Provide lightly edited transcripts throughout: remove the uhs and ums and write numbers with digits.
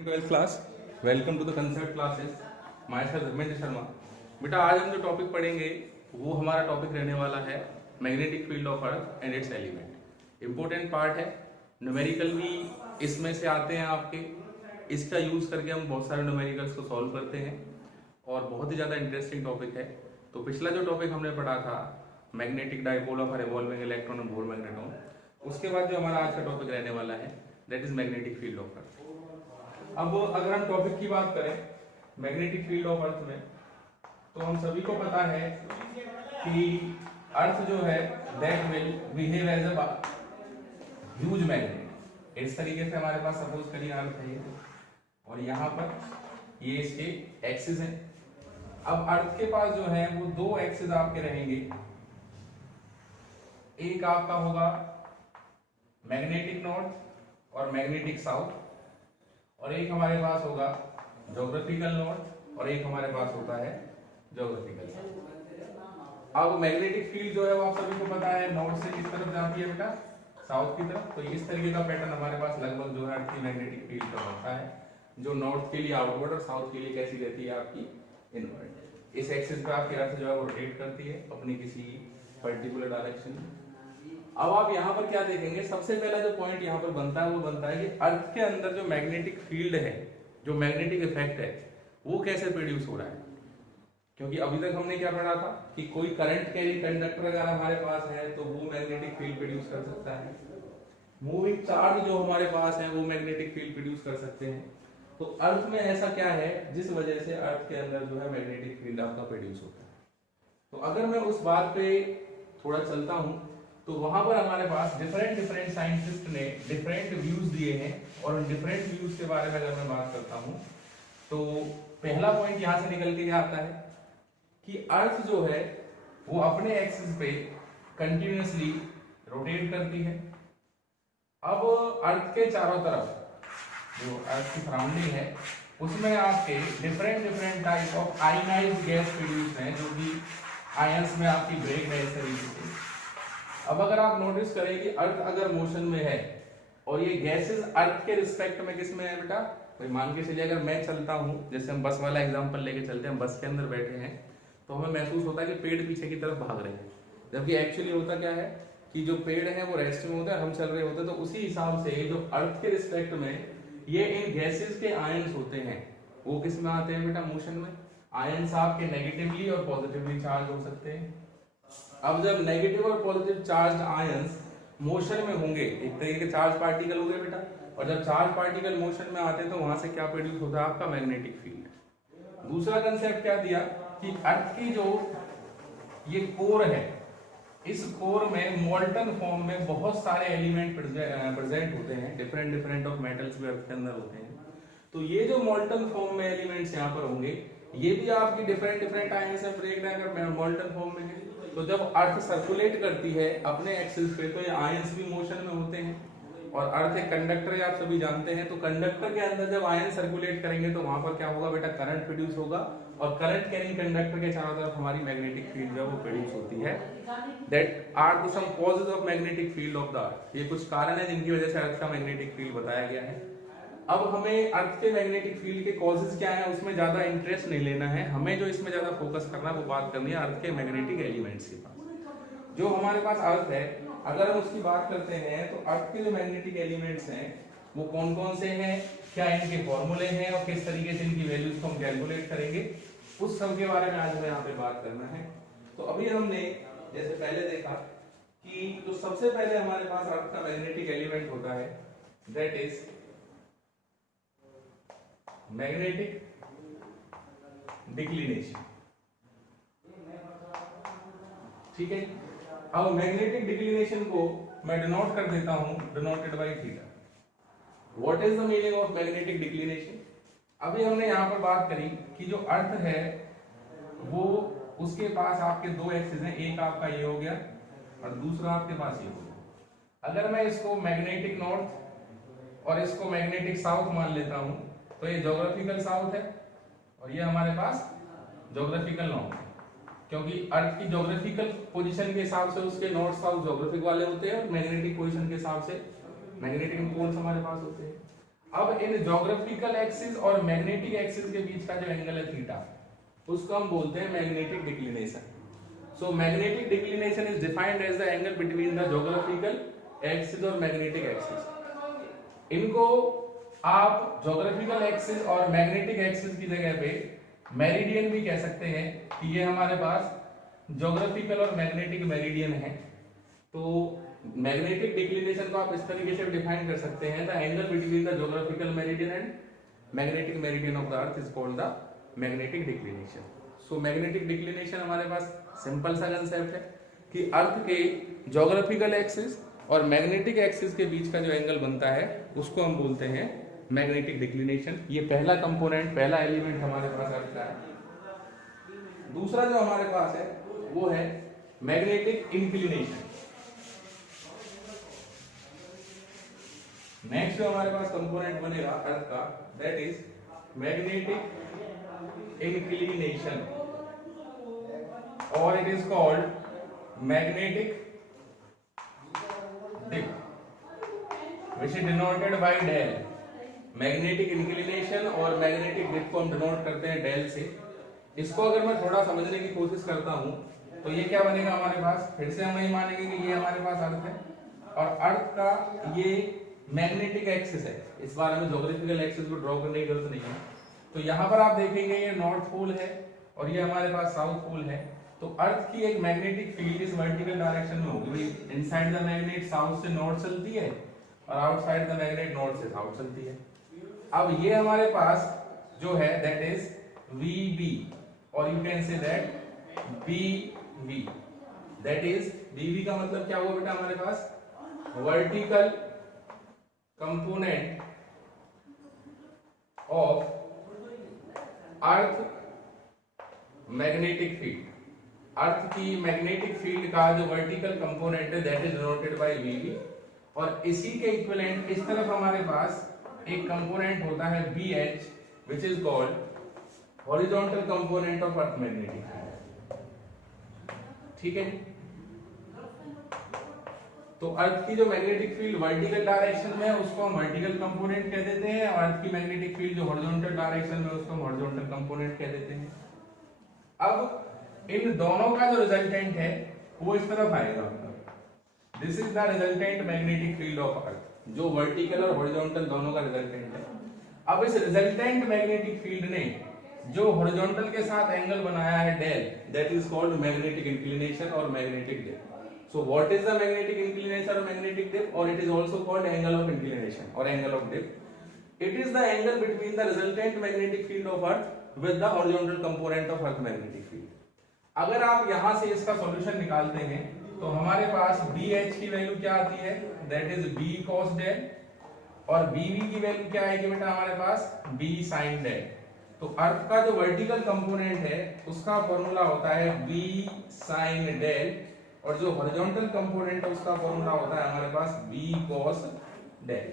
12th class welcome to the concept classes myself Dharmendra Sharma. बेटा आज हम जो टॉपिक पढ़ेंगे वो हमारा टॉपिक रहने वाला है magnetic field of earth and it's element. Important part है, न्यूमेरिकल भी इसमें से आते हैं आपके। इसका यूज करके हम बहुत सारे न्यूमेरिकल्स को सॉल्व करते हैं और बहुत ही ज़्यादा इंटरेस्टिंग टॉपिक है। तो पिछला जो टॉपिक हमने पढ़ा था magnetic dipole of revolving electron और बोर मैग्नेटॉन, उसके बाद जो हमारा आज का टॉपिक रहने वाला है that is magnetic field of अर्थ। अब अगर हम टॉपिक की बात करें मैग्नेटिक फील्ड ऑफ अर्थ में, तो हम सभी को पता है कि अर्थ जो है that will behave as a huge magnet. इस तरीके से हमारे पास सपोज करिए अर्थ है और यहाँ पर ये इसके एक्सिस हैं। अब अर्थ के पास जो है वो दो एक्सिस आपके रहेंगे, एक आपका होगा मैग्नेटिक नॉर्थ और मैग्नेटिक साउथ, और एक हमारे पास होगा ज्योग्राफिकल नॉर्थ और एक हमारे पास होता है ज्योग्राफिकल साउथ। अब मैग्नेटिक फील्ड जो है वो आप सभी को पता है नॉर्थ से किस तरफ जाती है बेटा, साउथ की तरफ। तो इस तरीके का पैटर्न हमारे पास लगभग जो है अर्थ की मैग्नेटिक फील्ड का होता है, जो नॉर्थ के लिए आउटवर्ड और साउथ के लिए कैसी रहती है आपकी इनवर्ड। इस एक्सिस पे आपकी अर्थ जो है वो रोटेट करती है अपनी किसी पर्टिकुलर डायरेक्शन में। अब आप यहाँ पर क्या देखेंगे, सबसे पहला जो पॉइंट यहाँ पर बनता है वो बनता है कि अर्थ के अंदर जो मैग्नेटिक फील्ड है, जो मैग्नेटिक इफेक्ट है, वो कैसे प्रोड्यूस हो रहा है। क्योंकि अभी तक हमने क्या पढ़ा था कि कोई करंट कैरी कंडक्टर अगर हमारे पास है तो वो मैग्नेटिक फील्ड प्रोड्यूस कर सकता है, मूविंग चार्ज जो हमारे पास है वो मैग्नेटिक फील्ड प्रोड्यूस कर सकते हैं। तो अर्थ में ऐसा क्या है जिस वजह से अर्थ के अंदर जो है मैग्नेटिक फील्ड आपका प्रोड्यूस होता है। तो अगर मैं उस बात पे थोड़ा चलता हूं तो वहां पर हमारे पास डिफरेंट साइंटिस्ट ने डिफरेंट व्यूज दिए हैं, और उन डिफरेंट व्यूज के बारे में अगर मैं बात करता हूं तो पहला पॉइंट यहां से निकल के आता है कि अर्थ जो है वो अपने एक्सिस पे कंटिन्यूअसली रोटेट करती है। अब अर्थ के चारों तरफ जो अर्थ की सराउंडिंग है उसमें आपके different type of ionised gas produce हैं, जो कि आयंस में आपकी ब्रेक है इस तरीके से। अब अगर आप नोटिस करें कि अर्थ अगर मोशन में है और ये गैसेस अर्थ के रिस्पेक्ट में किस में है बेटा, भाई मान के चलिए अगर मैं चलता हूं, जैसे हम बस वाला एग्जांपल लेके चलते हैं, बस के अंदर बैठे हैं तो हमें महसूस होता है कि पेड़ पीछे की तरफ भाग रहे हैं, जबकि एक्चुअली होता क्या है कि जो पेड़ है वो रेस्ट में होता है, हम चल रहे होते हैं। तो उसी हिसाब से जो अर्थ के रिस्पेक्ट में ये इन गैसेस के आयंस होते हैं वो किस में आते हैं बेटा, मोशन में। आयंस आपके नेगेटिवली और पॉजिटिवली चार्ज हो सकते हैं। अब जब नेगेटिव और पॉजिटिव चार्ज आयंस मोशन में होंगे, एक तरीके के चार्ज पार्टिकल हो गए बेटा, और जब चार्ज पार्टिकल मोशन में आते हैं तो वहां से क्या प्रोड्यूस होता है आपका मैग्नेटिक फील्ड। दूसरा कंसेप्ट क्या दिया कि अर्थ की जो ये कोर है, इस कोर में मोल्टन फॉर्म में बहुत सारे एलिमेंट प्रेजेंट होते हैं, डिफरेंट ऑफ मेटल्स भी अर्थ के अंदर होते हैं। तो ये जो मोल्टन फॉर्म में एलिमेंट्स यहाँ पर होंगे ये भी आपकी डिफरेंट आयंस से ब्रेक अगर मोल्टन फॉर्म में है, तो जब अर्थ सर्कुलेट करती है अपने एक्सिस पे तो ये आयंस भी मोशन में होते हैं। और अर्थ एक कंडक्टर है, आप सभी जानते हैं, तो कंडक्टर के अंदर जब आयन सर्कुलेट करेंगे तो वहां पर क्या होगा बेटा, करंट प्रोड्यूस होगा, और करंट कैरिंग कंडक्टर के चारों तरफ हमारी मैग्नेटिक फील्ड जो वो प्रोड्यूस होती है। That are the some causes of magnetic field of the earth. ये कुछ कारण है जिनकी वजह से अर्थ का मैग्नेटिक फील्ड बताया गया है। अब हमें अर्थ के मैग्नेटिक फील्ड के कॉजेज क्या है उसमें ज्यादा इंटरेस्ट नहीं लेना है, हमें जो इसमें ज्यादा फोकस करना है वो बात करनी है अर्थ के मैग्नेटिक एलिमेंट्स के पास। जो हमारे पास अर्थ है अगर हम उसकी बात करते हैं तो अर्थ के जो मैग्नेटिक एलिमेंट्स हैं वो कौन कौन से हैं, क्या इनके फॉर्मूले हैं और किस तरीके से इनकी वैल्यूज को हम कैलकुलेट करेंगे, उस सब के बारे में आज हमें यहाँ पे बात करना है। तो अभी हमने जैसे पहले देखा कि जो सबसे पहले हमारे पास अर्थ का मैग्नेटिक एलिमेंट होता है दैट इज मैग्नेटिक डिक्लिनेशन। ठीक है, अब मैग्नेटिक डिक्लिनेशन को मैं डिनोट कर देता हूं, denoted by theta. What is the meaning of magnetic declination. अभी हमने यहां पर बात करी कि जो अर्थ है वो उसके पास आपके दो एक्सिस हैं, एक आपका ये हो गया और दूसरा आपके पास ये हो गया। अगर मैं इसको मैग्नेटिक नॉर्थ और इसको मैग्नेटिक साउथ मान लेता हूं तो ये ज्योग्राफिकल साउथ है और ये हमारे पास ज्योग्राफिकल नॉर्थ है, क्योंकि अर्थ की ज्योग्राफिकल पोजीशन के हिसाब से उसके नॉर्थ साउथ ज्योग्राफिक वाले होते हैं और मैग्नेटिक पोजीशन के हिसाब से मैग्नेटिक पोल्स हमारे पास होते हैं। अब इन ज्योग्राफिकल एक्सिस और मैग्नेटिक एक्सिस के बीच का जो एंगल है थीटा, उसको हम बोलते हैं magnetic declination. So magnetic declination is defined as the angle between the geographical axis और मैग्नेटिक एक्सिस। इनको आप ज्योग्राफिकल एक्सिस और मैग्नेटिक एक्सिस की जगह पे मेरिडियन भी कह सकते हैं कि ये हमारे पास ज्योग्राफिकल और मैग्नेटिक मेरिडियन है। तो मैग्नेटिक डिक्लिनेशन को आप इस तरीके से डिफाइन कर सकते हैं, the angle between the geographical meridian and magnetic meridian of the earth is called the magnetic declination. So magnetic declination हमारे पास सिंपल सा कंसेप्ट है कि अर्थ के ज्योग्राफिकल एक्सिस और मैग्नेटिक एक्सिस के बीच का जो एंगल बनता है उसको हम बोलते हैं मैग्नेटिक डिक्लिनेशन। ये पहला कंपोनेंट, पहला एलिमेंट हमारे पास अर्थ का है। दूसरा जो हमारे पास है वो है मैग्नेटिक इंक्लिनेशन। नेक्स्ट जो हमारे पास कंपोनेंट बनेगा अर्थ का, दैट इज मैग्नेटिक इंक्लिनेशन, और it is called magnetic dip, which is denoted by del। Magnetic inclination और मैग्नेटिक डिप को हम डिनोट करते हैं डेल से। इसको अगर मैं थोड़ा समझने की कोशिश करता हूं तो ये क्या बनेगा हमारे पास, फिर से हम वही मानेंगे कि ये हमारे पास अर्थ है और अर्थ का ये मैग्नेटिक एक्सिस है। इस बार हमें ज्योग्राफिकल एक्सिस को ड्रॉ करने की जरूरत नहीं है। तो यहाँ पर आप देखेंगे ये नॉर्थ पोल है और ये हमारे पास साउथ पोल है। तो अर्थ की एक मैग्नेटिक फील्ड इस वर्टिकल डायरेक्शन में होगी। इनसाइड द मैग्नेट साउथ से नॉर्थ चलती है और आउटसाइड द मैग्नेट नॉर्थ से साउथ चलती है। अब ये हमारे पास जो है दैट इज VB, और you can say that BV। That is BV का मतलब क्या हुआ बेटा हमारे पास, vertical component of earth magnetic field. Earth की मैग्नेटिक फील्ड का जो वर्टिकल कंपोनेंट है that is denoted by VB। और इसी के इक्विवेलेंट इस तरफ हमारे पास एक कंपोनेंट होता है BH, which is called horizontal component of earth magnetic field। ठीक है, तो अर्थ की जो मैग्नेटिक फील्ड वर्टिकल डायरेक्शन में है उसको हम वर्टिकल कंपोनेंट कह देते हैं, और अर्थ की मैग्नेटिक फील्ड जो हॉरिजॉन्टल डायरेक्शन में है उसको हम हॉरिजॉन्टल कंपोनेंट कह देते हैं। अब इन दोनों का जो रिजल्टेंट है वो इस तरफ आएगा। This is the resultant magnetic field of अर्थ, जो वर्टिकल और हॉरिजॉन्टल दोनों का रिजल्टेंट है। अब इस रिजल्टेंट मैग्नेटिक फील्ड ने जो हॉरिजॉन्टल के साथ एंगल बनाया है डेल, that is called magnetic inclination और magnetic dip. So what is the magnetic inclination और मैग्नेटिक डिप, और it is also called angle of inclination और angle of dip. It is the angle between the resultant magnetic field of earth with the horizontal component of earth magnetic field. अगर आप यहां से इसका solution निकालते हैं तो हमारे पास BH की वैल्यू क्या आती है, that is B cos del, और BV की वैल्यू क्या आएगी बेटा हमारे पास, B sin डेल। तो अर्थ का जो वर्टिकल कंपोनेंट है उसका फॉर्मूला होता है B sin डेल, और जो हॉरिजॉन्टल कंपोनेंट है उसका फॉर्मूला होता है हमारे पास B cos डेल।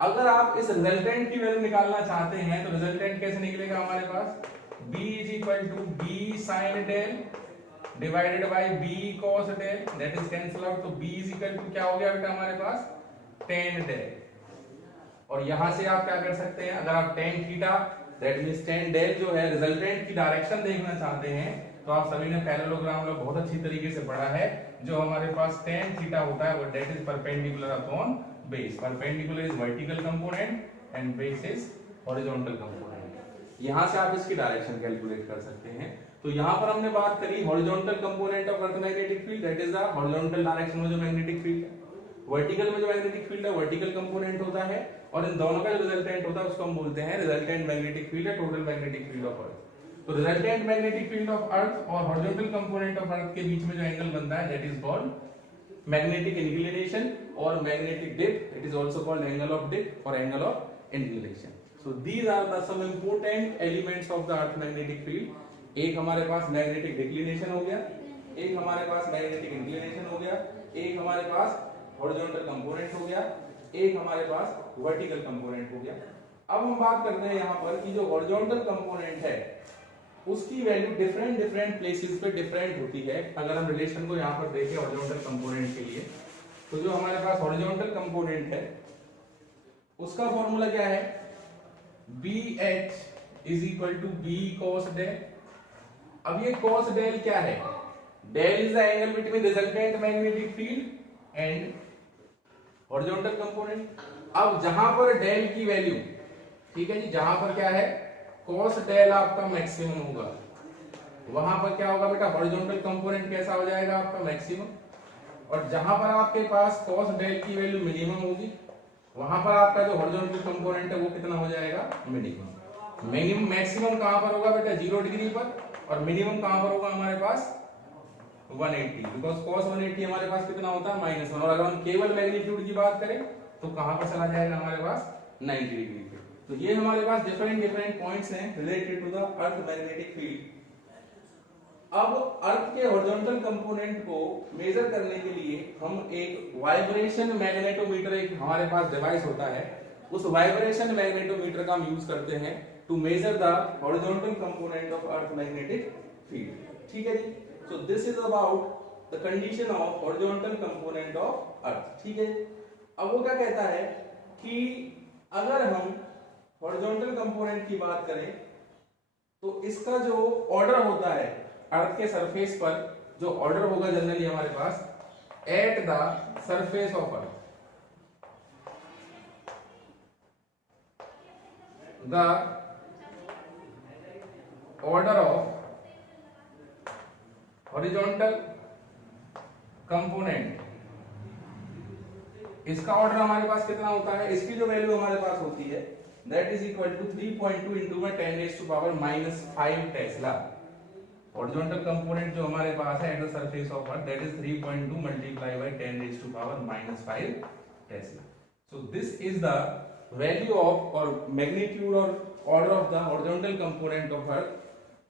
अगर आप इस रिजल्टेंट की वैल्यू निकालना चाहते हैं तो रिजल्टेंट कैसे निकलेगा हमारे पास, B is equal to B sin del divided by B cos del, that is cancel out. तो B इज इक्वल टू क्या हो गया बेटा हमारे पास, tan डेल। और यहां से आप क्या कर सकते हैं, अगर आप tan theta that means tan del जो है रिजल्टेंट की डायरेक्शन देखना चाहते हैं तो आप सभी ने पैरेललोग्राम में बहुत अच्छी तरीके से पढ़ा है। जो हमारे पास tan थीटा होता है वो that is perpendicular upon base. Perpendicular is vertical component and base is horizontal component. यहां से आप इसकी डायरेक्शन कैलकुलेट कर सकते हैं। तो यहां पर हमने बात करी horizontal component of earth magnetic field, that is the horizontal direction में जो मैग्नेटिक फील्ड है। वर्टिकल में जो मैग्नेटिक फील्ड है वर्टिकल कंपोनेंट होता है, और इन दोनों का जो रिजल्टेंट होता है उसको हम बोलते हैं रिजल्टेंट मैग्नेटिक फील्ड या total magnetic field of earth. तो resultant magnetic field of earth और हॉरिजॉन्टल कंपोनेंट ऑफ अर्थ के बीच में जो एंगल बनता है that is called magnetic inclination और magnetic dip, it is also called angle of dip और angle of inclination. So these are the some important elements of the earth magnetic field. एक हमारे पास magnetic declination हो गया, एक हमारे पास magnetic inclination हो गया, एक हमारे पास हॉरिजॉन्टल कंपोनेंट हो गया, एक हमारे पास वर्टिकल कंपोनेंट हो गया। अब हम बात करते हैं यहाँ पर कि जो हॉरिजॉन्टल कंपोनेंट है उसकी वैल्यू डिफरेंट प्लेसेस पे डिफरेंट होती है। अगर हम रिलेशन को यहाँ पर देखें हॉरिजॉन्टल कंपोनेंट के लिए, तो जो हमारे पास हॉरिजॉन्टल कंपोनेंट है उसका फॉर्मूला क्या है, B H is equal to B cos del. अब ये कॉस डेल क्या है, del is the angle between resultant magnetic field and horizontal component. अब जहां पर डेल की वैल्यू, ठीक है जी, जहां पर क्या है कॉस डेल आपका मैक्सिमम होगा, वहां पर क्या होगा बेटा, हॉरिजॉन्टल कंपोनेंट कैसा हो जाएगा आपका मैक्सिमम। और जहां पर आपके पास कॉस डेल की वैल्यू मिनिमम होगी, वहां पर आपका जो हॉरिजॉन्टल कंपोनेंट है वो कितना हो जाएगा, मिनिमम। मिनिमम मैक्सिमम कहां पर होगा बेटा, 0 डिग्री पर, और मिनिमम कहां पर होगा हमारे पास 180, बिकॉज cos 180 हमारे पास कितना होता है -1। और अगर हम केवल मैग्नीट्यूड की बात करें तो कहां पर चला जाएगा हमारे पास 90 डिग्री पे। तो ये हमारे पास डिफरेंट पॉइंट्स हैं related to the earth magnetic field. अब अर्थ के हॉरिजॉन्टल कंपोनेंट को मेजर करने के लिए हम एक वाइब्रेशन मैग्नेटोमीटर, एक हमारे पास डिवाइस होता है, उस वाइब्रेशन मैग्नेटोमीटर का हम यूज करते हैं to measure the horizontal component of earth magnetic field. ठीक है जी, so this is about the condition of horizontal component of earth. ठीक है, अब वो क्या कहता है कि अगर हम हॉरिजॉन्टल कंपोनेंट की बात करें तो इसका जो ऑर्डर होता है अर्थ के सरफेस पर, जो ऑर्डर होगा जनरली हमारे पास at the surface of earth, the order of horizontal component, इसका ऑर्डर हमारे पास कितना होता है, इसकी जो वैल्यू हमारे पास होती है that is equal to 3.2 into में 10⁻⁻⁵ टेस्ला। हॉरिजॉन्टल कंपोनेंट जो हमारे पास है at the surface of earth that is 3.2 multiply by 10⁻⁻⁵ tesla. So this is the value of और मैग्नीट्यूड और order of the horizontal component of earth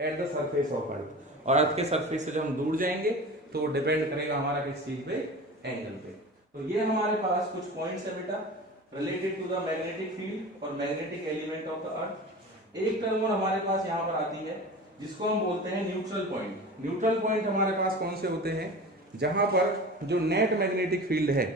at the surface of earth. और earth के surface से जब हम दूर जाएंगे तो डिपेंड करेगा हमारा किस चीज पे, एंगल पे। तो ये हमारे पास कुछ पॉइंट्स है बेटा related to the magnetic field और magnetic element of the earth. एक टर्म और हमारे पास यहाँ पर आती है जिसको हम बोलते हैं न्यूट्रल पॉइंट। न्यूट्रल पॉइंट हमारे पास कौन से होते हैं, जहां पर जो नेट मैग्नेटिक फील्ड है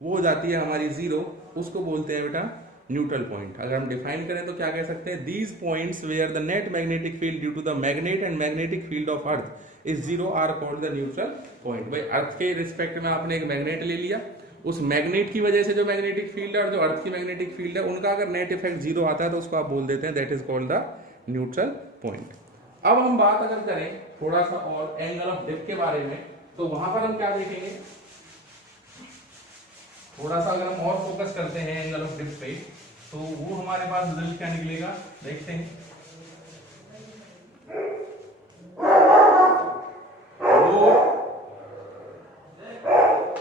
वो हो जाती है हमारी 0, उसको बोलते हैं बेटा न्यूट्रल पॉइंट। अगर हम डिफाइन करें तो क्या कह सकते हैं, these points where the net magnetic field due to the magnet and magnetic field of earth is 0 are called the neutral point. भाई अर्थ के रिस्पेक्ट में आपने एक मैग्नेट ले लिया, उस मैग्नेट की वजह से जो मैग्नेटिक फील्ड है और जो अर्थ की मैग्नेटिक फील्ड है उनका अगर नेट इफेक्ट 0 आता है तो उसको आप बोल देते हैं that is called the neutral point. अब हम बात अगर करें थोड़ा सा और एंगल ऑफ डिप के बारे में, तो वहां पर हम क्या देखेंगे, थोड़ा सा अगर हम और फोकस करते हैं एंगल ऑफ डिप पे तो वो हमारे पास रिजल्ट क्या निकलेगा, देखते हैं। वो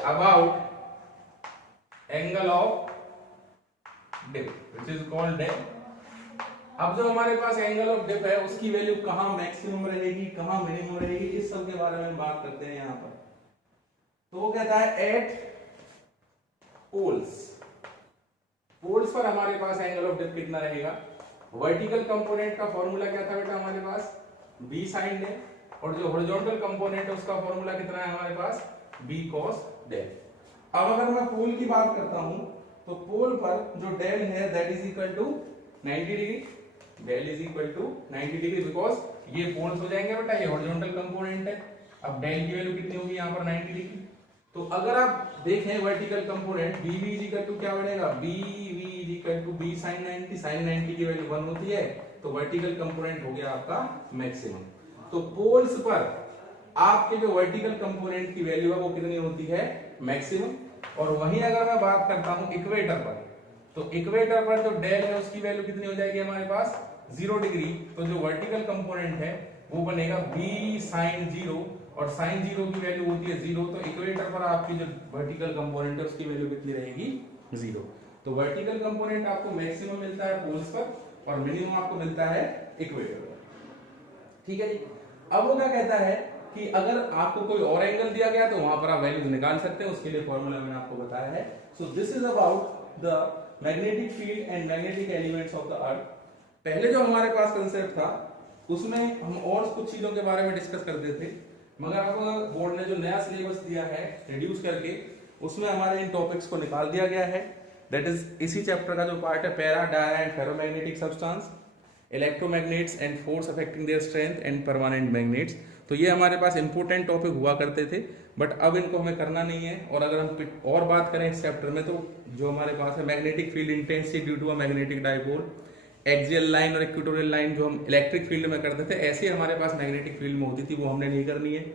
about angle of dip which is called del. अब जो हमारे पास एंगल ऑफ डिप है उसकी वैल्यू कहां मैक्सिमम रहेगी, कहां मिनिमम रहेगी, इस सब के बारे में बात करते हैं यहां पर। तो वो कहता है एट पोल्स, पोल्स पर हमारे पास एंगल ऑफ डिप कितना रहेगा। वर्टिकल कंपोनेंट का फॉर्मूला क्या था बेटा हमारे पास, बी साइन डेल, और जो हॉरिजॉन्टल कंपोनेंट है उसका फॉर्मूला कितना है हमारे पास, बी कॉस डेल। अब अगर मैं पोल की बात करता हूं तो पोल पर जो डेल है that is equal to 90 degree, del is equal to 90 degree, because ये पोल्स हो जाएंगे बेटा, ये हॉरिजॉन्टल कंपोनेंट है। अब डेल की वैल्यू कितनी होगी यहाँ पर 90 डिग्री। तो अगर आप देखें vertical component bv is equal to क्या बनेगा, bv is equal to b sin 90, sin 90 की वैल्यू 1 होती है तो वर्टिकल कंपोनेंट हो गया आपका मैक्सिमम। तो पोल्स पर आपके जो वर्टिकल कंपोनेंट की वैल्यू है वो कितनी होती है, मैक्सिमम। और वहीं अगर मैं बात करता हूं इक्वेटर पर, तो इक्वेटर पर जो डेल है उसकी वैल्यू कितनी हो जाएगी हमारे पास 0 डिग्री। तो जो वर्टिकल कंपोनेंट है वो बनेगा b sin 0, और sin 0 की वैल्यू होती है 0, तो इक्वेटर पर आपकी जो वर्टिकल कंपोनेंट है उसकी वैल्यू कितनी रहेगी, 0। तो वर्टिकल कंपोनेंट आपको मैक्सिमम मिलता है पोल्स पर और मिनिमम आपको मिलता है इक्वेटर पर। ठीक है जी। अब वो क्या कहता है कि अगर आपको कोई और एंगल दिया गया तो वहां पर आप वैल्यूज निकाल सकते हैं, उसके लिए फॉर्मूला मैंने आपको बताया है। सो this is about the magnetic field and magnetic elements of the अर्थ। पहले जो हमारे पास कंसेप्ट था उसमें हम और कुछ चीजों के बारे में डिस्कस करते थे, मगर अब बोर्ड ने जो नया सिलेबस दिया है रिड्यूस करके, उसमें हमारे इन टॉपिक्स को निकाल दिया गया है। दैट इज इसी चैप्टर का जो पार्ट है para, dia and ferromagnetic substance, electromagnets and force affecting their strength and permanent magnets. तो ये हमारे पास इंपॉर्टेंट टॉपिक हुआ करते थे, बट अब इनको हमें करना नहीं है। और अगर हम और बात करें इस चैप्टर में, तो जो हमारे पास है magnetic field intensity due to a magnetic dipole, axial line और इक्वेटोरियल लाइन जो हम इलेक्ट्रिक फील्ड में करते थे, ऐसे हमारे पास मैग्नेटिक फील्ड में होती थी, वो हमने नहीं करनी है।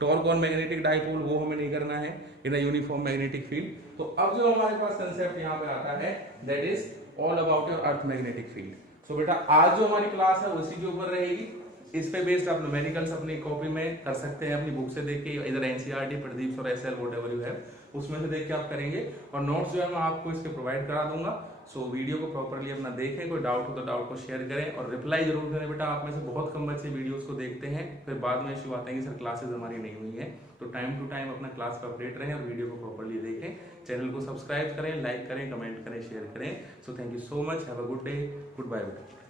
टॉर्क ऑन मैग्नेटिक डाइपोल वो हमें नहीं करना है इन अ यूनिफॉर्म मैग्नेटिक फील्ड। तो अब जो हमारे पास कंसेप्ट यहाँ पे आता है, that is all about your earth magnetic field. So बेटा आज जो हमारी क्लास है उसी के ऊपर रहेगी। इस पे बेस्ड आप न्यूमेरिकल्स अपनी कॉपी में कर सकते हैं, अपनी बुक से देख के, इधर एनसीईआरटी, प्रदीप और एसएल व्हाटएवर यू हैव, उसमें से देख के आप करेंगे। और नोट्स जो है मैं आपको इसके प्रोवाइड करा दूंगा। सो वीडियो को प्रॉपरली अपना देखें, कोई डाउट हो तो डाउट को शेयर करें और रिप्लाई जरूर करें। बेटा आप में से बहुत कम बच्चे वीडियोस को देखते हैं, फिर बाद में इश्यू आते हैं कि सर क्लासेस हमारी नहीं हुई है। तो टाइम टू टाइम अपना क्लास पर अपडेट रहें और वीडियो को प्रॉपरली देखें। चैनल को सब्सक्राइब करें, लाइक करें, कमेंट करें, शेयर करें। So thank you so much, have a good day, goodbye बेटा।